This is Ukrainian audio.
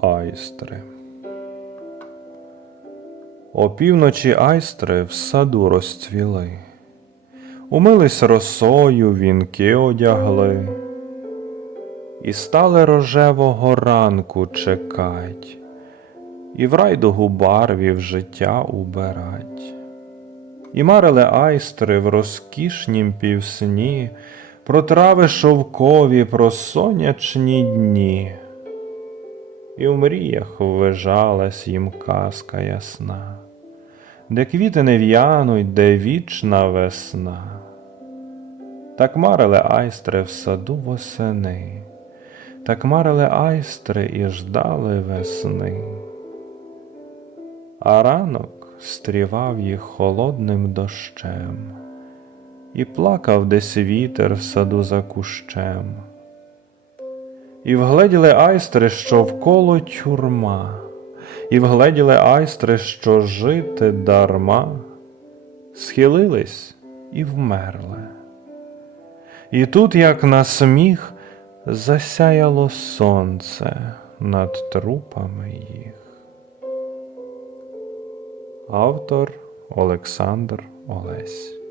Айстри. Опівночі айстри в саду розцвіли, умились росою, вінки одягли, і стали рожевого ранку чекать, і в райдугу барвів життя убирать. І марили айстри в розкішнім півсні, про трави шовкові, про сонячні дні і в мріях ввижалась їм казка ясна, де квіти не в'януть, де вічна весна. Так марили айстри в саду восени, так марили айстри і ждали весни. А ранок стрівав їх холодним дощем, І плакав десь вітер в саду за кущем. І вгледіли айстри, що вколо тюрма, і вгледіли айстри, що жити дарма, схилились і вмерли. І тут, як на сміх, засяяло сонце над трупами їх. Автор Олександр Олесь